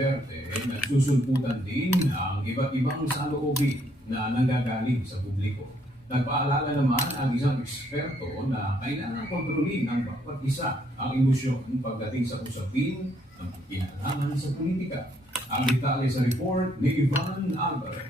Duterte, nagsusulputan din ang iba't ibang saloobin na nanggagaling sa publiko. Nagpaalala naman ang isang eksperto na kailangan kontrolin ng bawat isa ang emosyon pagdating sa usapin ng kinalaman sa politika. Ang detalye sa report ni Ivan Alvarez.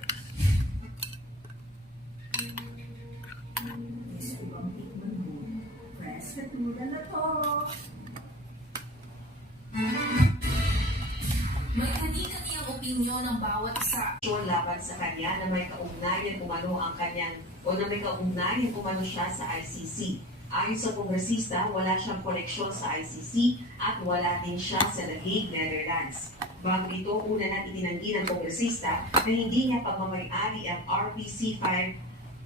May kani-kaniyang opinyon ng bawat isa. Laban sa kanya na may kaugnayan umano ang kanyang o na may kaugnayan umano siya sa ICC. Ayon sa kongresista, wala siyang koneksyon sa ICC at wala din siya sa The Hague, Netherlands. Bago ito, una na itinanggi ng kongresista na hindi niya pagmamayari ang RPC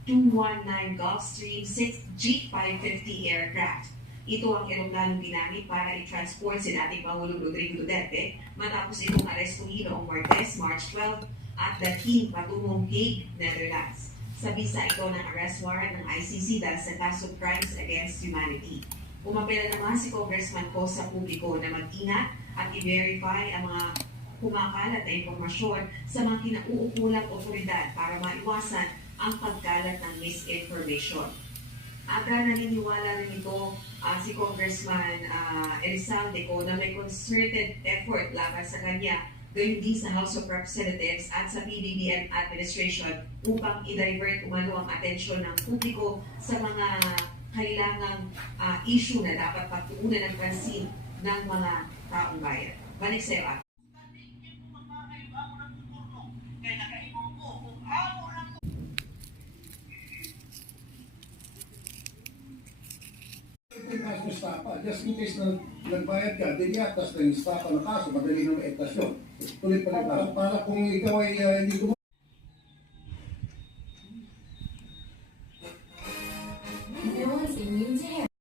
5219 Gulfstream 6 G550 aircraft. Ito ang eroplanong ginamit para i-transport si dating Pangulong Rodrigo Duterte matapos itong arestuhin noong Martes, March 12 at dating patungong Hague, Netherlands. Sa bisa ito ng arrest warrant ng ICC dahil sa kaso Crimes Against Humanity. Umapela naman si Congressman Ko sa publiko na mag-ingat at i-verify ang mga kumakalat na impormasyon sa mga kinauukulang otoridad para maiwasan ang pagkalat ng misinformation. Aga naniniwala rin ito si Congressman Elizalde ko na may concerted effort laban sa kanya gayon din sa House of Representatives at sa PBBM administration upang i-divert umano ang atensyon ng publiko sa mga kailangang issue na dapat pagtuunan ng pansin ng mga taong bayan. Balik sa iyo. Just in case na nagbayad ka, diniatas na yung stapa ng kaso, madali nang etas yun. Tuloy pa ng kaso. Para kung ikaw ay hindi